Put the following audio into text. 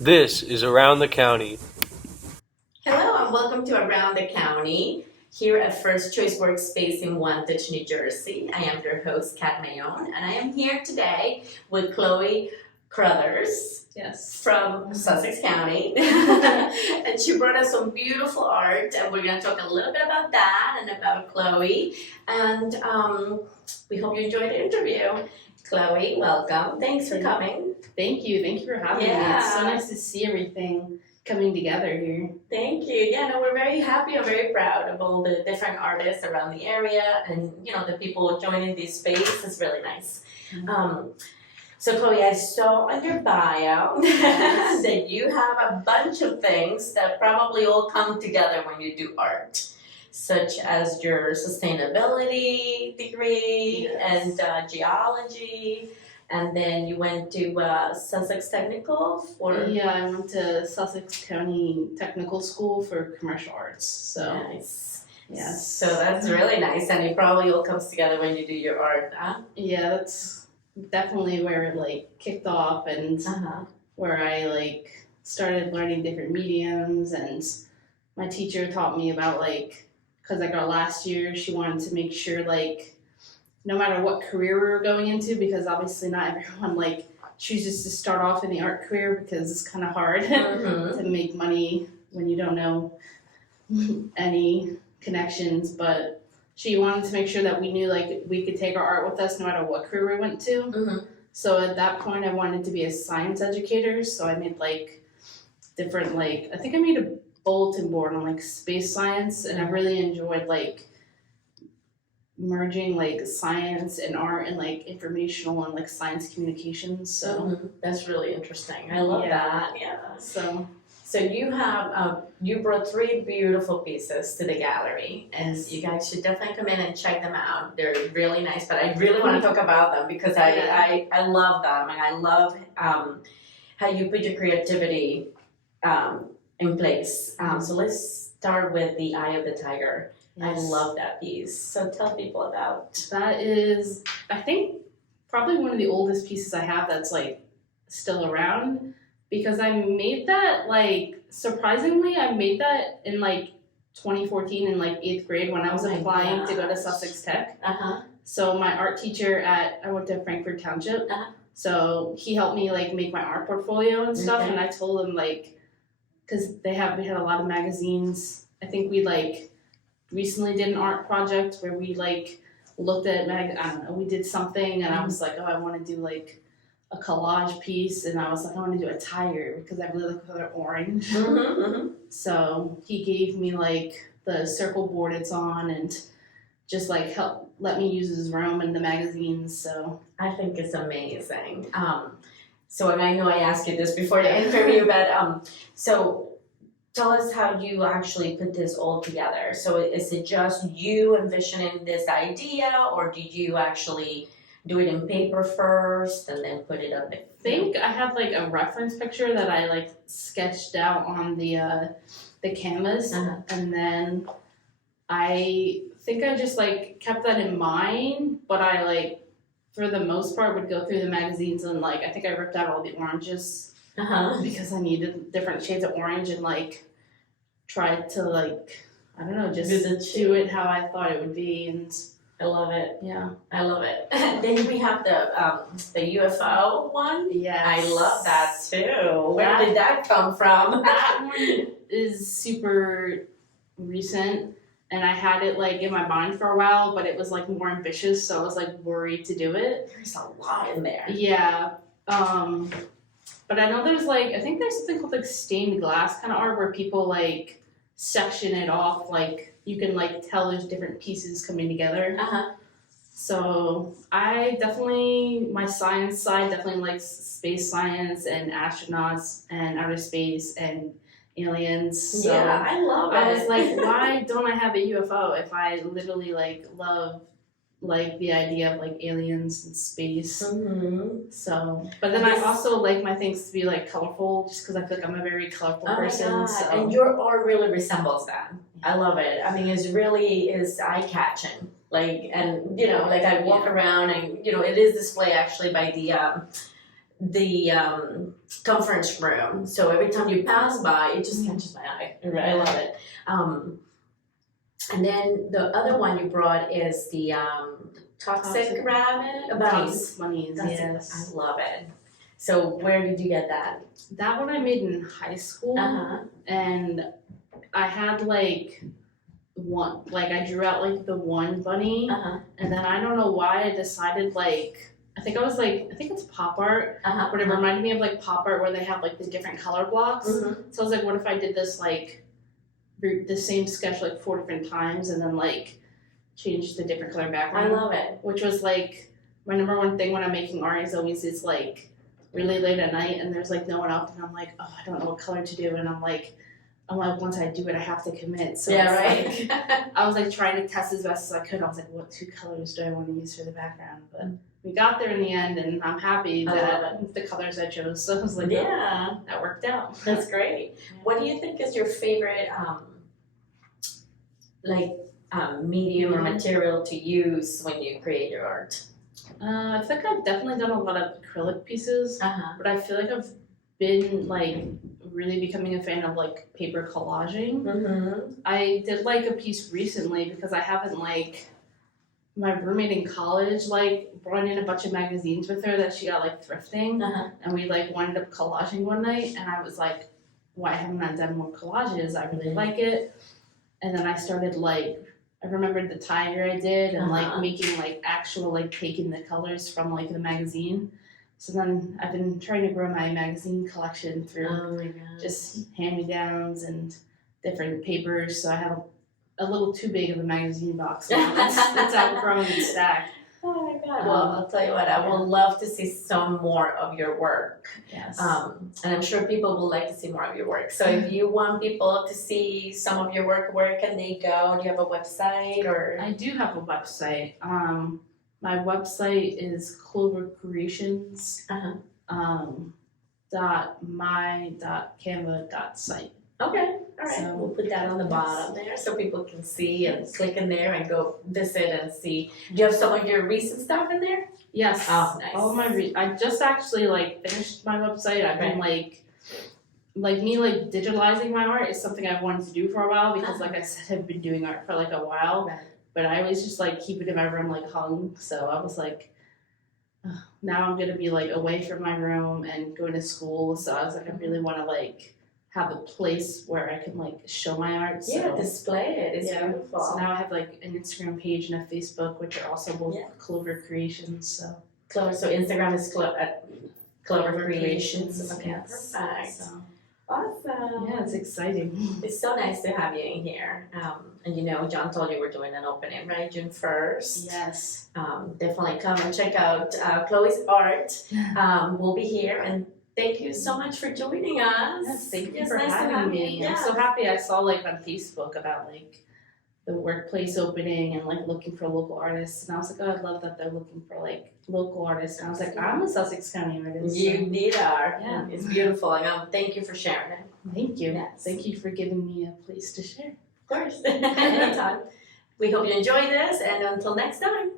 This is Around the County. Hello and welcome to Around the County here at First Choice Workspace in Wantage, New Jersey. I am your host, Cat Maione, and I am here today with Chloe Crothers. Yes. From Sussex County. And she brought us some beautiful art, and we're going to talk a little bit about that and about Chloe. And we hope you enjoyed the interview. Chloe, welcome. Thanks for coming. Thank you. Thank you for having me. It's so nice to see everything coming together here. Thank you. Yeah, no, we're very happy and very proud of all the different artists around the area, and the people joining this space is really nice. So Chloe, I saw on your bio that you have a bunch of things that probably all come together when you do art, such as your sustainability degree and geology. And then you went to Sussex Technical for... Yeah, I went to Sussex County Technical School for Commercial Arts. So Nice. Yes. So that's really nice, and it probably all comes together when you do your art, huh? Yeah, that's definitely where it kicked off, and where I started learning different mediums. And my teacher taught me about because I got last year, she wanted to make sure no matter what career we were going into, because obviously not everyone chooses to start off in the art career because it's kind of hard to make money when you don't know any connections. But she wanted to make sure that we knew we could take our art with us no matter what career we went to. So at that point, I wanted to be a science educator. So I made different I think I made a bulletin board on space science, and I really enjoyed merging science and art and informational and science communications. So that's really interesting. I love that. Yeah. So you have you brought 3 beautiful pieces to the gallery, and you guys should definitely come in and check them out. They're really nice, but I really want to talk about them because I love them, and I love how you put your creativity in place. So let's start with the Eye of the Tiger. I love that piece. So tell people about. That is, I think, probably one of the oldest pieces I have that's still around, because I made that surprisingly, I made that in 2014 in 8th grade when I was applying to go to Sussex Tech. So my art teacher I went to Frankfurt Township. So he helped me make my art portfolio and stuff, and I told him because we had a lot of magazines. I think we recently did an art project where we looked at I don't know, we did something, and I was I want to do a collage piece, and I was I want to do a tiger because I really like the color orange. So he gave me the circle board it's on, and just let me use his room and the magazines. So I think it's amazing. So, and I know I asked you this before the interview, but so tell us how you actually put this all together. So is it just you envisioning this idea, or did you actually do it in paper first and then put it up? I think I have a reference picture that I sketched out on the canvas, and then I think I just kept that in mind, but I for the most part would go through the magazines, and I think I ripped out all the oranges because I needed different shades of orange, and tried to I don't know, just do it how I thought it would be. And I love it. Yeah, I love it. Then we have the UFO one. Yeah, I love that too. Where did that come from? That one is super recent, and I had it in my mind for a while, but it was more ambitious, so I was worried to do it. There's a lot in there. Yeah. But I know there's I think there's something called stained glass kind of art where people section it off, you can tell there's different pieces coming together. So I definitely, my science side definitely likes space science and astronauts and outer space and aliens. So yeah, I love it. I was why don't I have a UFO if I literally love the idea of aliens and space. So, but then I also like my things to be colorful, just because I feel I'm a very colorful person. My God. So. And your art really resembles that. I love it. I mean, it's really is eye catching. And I walk around, and it is displayed actually by the the conference room. So every time you pass by, it just catches my eye. I love it. And then the other one you brought is the toxic rabbit bunnies. Bunnies, yes. I love it. So where did you get that? That one I made in high school, and I had like one, like I drew out like the one bunny, and then I don't know why I decided like, I think it's pop art, but it reminded me of like pop art where they have like the different color blocks. So I was like, what if I did this like the same sketch like 4 different times and then like changed the different color background. I love it. Which was like my number one thing when I'm making art is always it's like really late at night and there's like no one up and I'm like, oh, I don't know what color to do, and I'm like once I do it I have to commit. So yeah, right. Like, I was like trying to test as best as I could. I was like, what 2 colors do I want to use for the background? But we got there in the end and I'm happy that the colors I chose. So I was like, yeah, oh, that worked out. That's great. What do you think is your favorite medium or material to use when you create your art? I think I've definitely done a lot of acrylic pieces, but I feel like I've been like really becoming a fan of like paper collaging. I did like a piece recently because I haven't like, my roommate in college like brought in a bunch of magazines with her that she got like thrifting, and we like wound up collaging one night, and I was like, why haven't I done more collages? I really like it. And then I started like, I remembered the tiger I did and like making like actual like taking the colors from like the magazine. So then I've been trying to grow my magazine collection through just hand-me-downs and different papers. So I have a little too big of a magazine box now. That's outgrown and stacked. Oh my god. Well, I'll tell you what, I would love to see some more of your work. Yes. And I'm sure people will like to see more of your work. So if you want people to see some of your work, where can they go? Do you have a website or? I do have a website. My website is clovercreations .my.canva.site. Okay, all right. So, we'll put that on the bottom there so people can see and click in there and go visit and see. Do you have some of your recent stuff in there? Yes. Oh, nice. All my I just actually like finished my website. I've been like me like digitalizing my art is something I've wanted to do for a while because like I said I've been doing art for like a while. Right. But I always just like keep it in my room like hung. So I was like, now I'm gonna be like away from my room and going to school. So I was like, I really want to like have a place where I can like show my art. So, Yeah, display it. It's beautiful. So now I have like an Instagram page and a Facebook, which are also both Clover Creations. So Clover. So Instagram is Clover Creations. Okay, yes. perfect. So, awesome. yeah, it's exciting. It's so nice to have you in here. And you know, John told you we're doing an opening, right? June 1st. Yes. Definitely come and check out Chloe's art. We'll be here, and thank you so much for joining us. Yes, thank you It's for nice to having have me. you. I'm Yeah. so happy I saw like on Facebook about like the workplace opening and like looking for local artists, and I was like, oh, I love that they're looking for like local artists. And I was like, I'm a Sussex County artist. You indeed are. Yeah. It's beautiful, and thank you for sharing it. Thank you. Yes. Thank you for giving me a place to share. Of course. Anytime. We hope you enjoy this, and until next time.